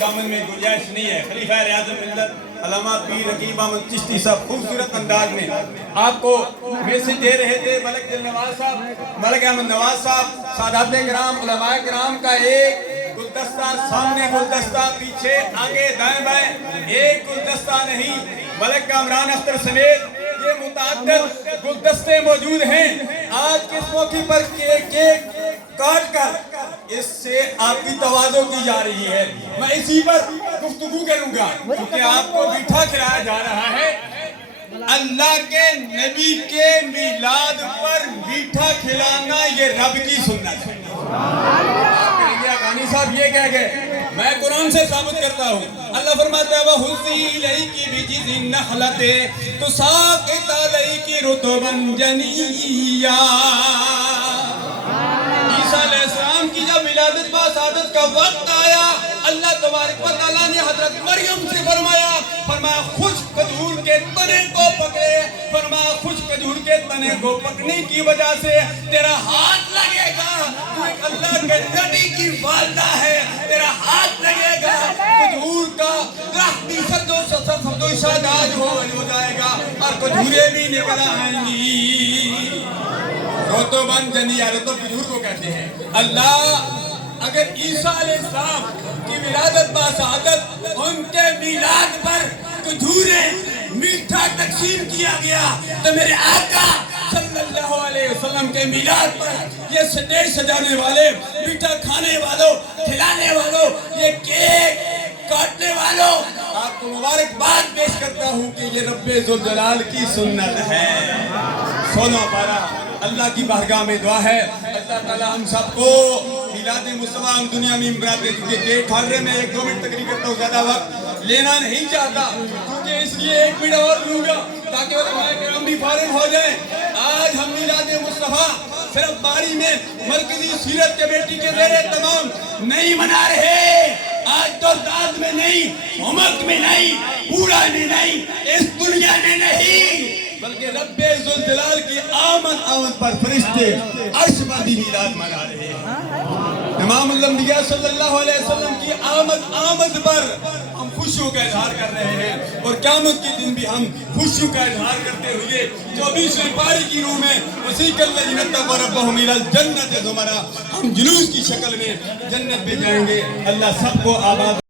دامن میں گنجائش نہیں ہے۔ خلیفہ ریاض ملت علامہ پیر رقیب احمد چشتی صاحب خوبصورت انداز میں آپ کو میسج دے رہے تھے۔ ملک دل نواز صاحب، ملک احمد نواز صاحب، سادات کرام، علماء کرام کا ایک گلدستہ، سامنے گلدستہ، پیچھے آگے دائیں بائیں ایک گلدستہ نہیں، ملک کامران اختر سمیت یہ متعدد گلدستے موجود ہیں۔ آج کس موقع پر کیک کاٹ کر اس سے آپ کی تواضع کی جا رہی ہے۔ میں اسی پر گفتگو کروں گا کیونکہ آپ کو میٹھا کھلایا جا رہا ہے۔ اللہ کے نبی کے میلاد پر میٹھا کھلانا یہ رب کی سنت ہے۔ غانی صاحب یہ کہہ گئے، میں قرآن سے ثابت کرتا ہوں۔ اللہ فرماتا ہے وَحُزِّي إِلَيْكِ بِجِذِعِ النَّخْلَةِ تُسَاقِطْ عَلَيْكِ رُطَبًا جَنِيًّا۔ عیسیٰ علیہ السلام کی جب ولادت باسعادت کا وقت آیا، اللہ تبارک و تعالیٰ نے حضرت مریم سے فرمایا خشک کھجور کے تنے کو پکڑے، فرمایا خشک کھجور کے تنے کو پکڑنے کی وجہ سے تیرا ہاتھ لگے گا، تو ایک اللہ کے نبی کی والدہ ہے، تیرا ہاتھ لگے گا، کھجور کا درخت بھی سبز و شاداب ہو جائے گا اور کھجوریں بھی نکل آئیں گی۔ رطباً جنیّا، رطب کھجور کو کہتے ہیں۔ اللہ اگر عیسیٰ علیہ السلام کی ولادت باسعادت ان کے میلاد پر کھجوریں میٹھا تقسیم کیا گیا تو میرے آقا صلی اللہ علیہ وسلم کے میلاد پر یہ سٹیج سجانے والے، میٹھا کھانے والوں، کھلانے والوں، یہ کیک کاٹنے والوں، آپ کو مبارکباد پیش کرتا ہوں کہ یہ رب ذوالجلال کی سنت ہے۔ سونا پارا اللہ کی بارگاہ میں دعا ہے اللہ تعالیٰ ہم سب کو میلاد مصطفیٰ ہم دنیا میں مناتے ہیں۔ کیک کھانے میں 1-2 منٹ تقریر کرتا ہوں، زیادہ وقت لینا نہیں چاہتا کیونکہ اس لیے 1 منٹ اور لوں گا تاکہ علماء کرام بھی فارغ ہو جائیں۔ آج ہم میلاد مصطفیٰ صرف باری میں مرکزی سیرت کمیٹی کے زیر تمام نہیں منا رہے، آج تو داد میں نہیں، امت میں نہیں، پورا میں نہیں، اس دنیا میں نہیں، بلکہ رب ذوالجلال کی آمد پر فرشتے عرش پر بھی میلاد منا رہے ہیں۔ امام الانبیاء صلی اللہ علیہ وسلم کی آمد پر ہم خوشیوں کا اظہار کر رہے ہیں اور قیامت کے دن بھی ہم خوشیوں کا اظہار کرتے ہوئے 24ویں پاری کی روح میں وسیق الذین اتقوا ربہم الی الجنۃ زمرا، ہم جلوس کی شکل میں جنت میں جائیں گے۔ اللہ سب کو آباد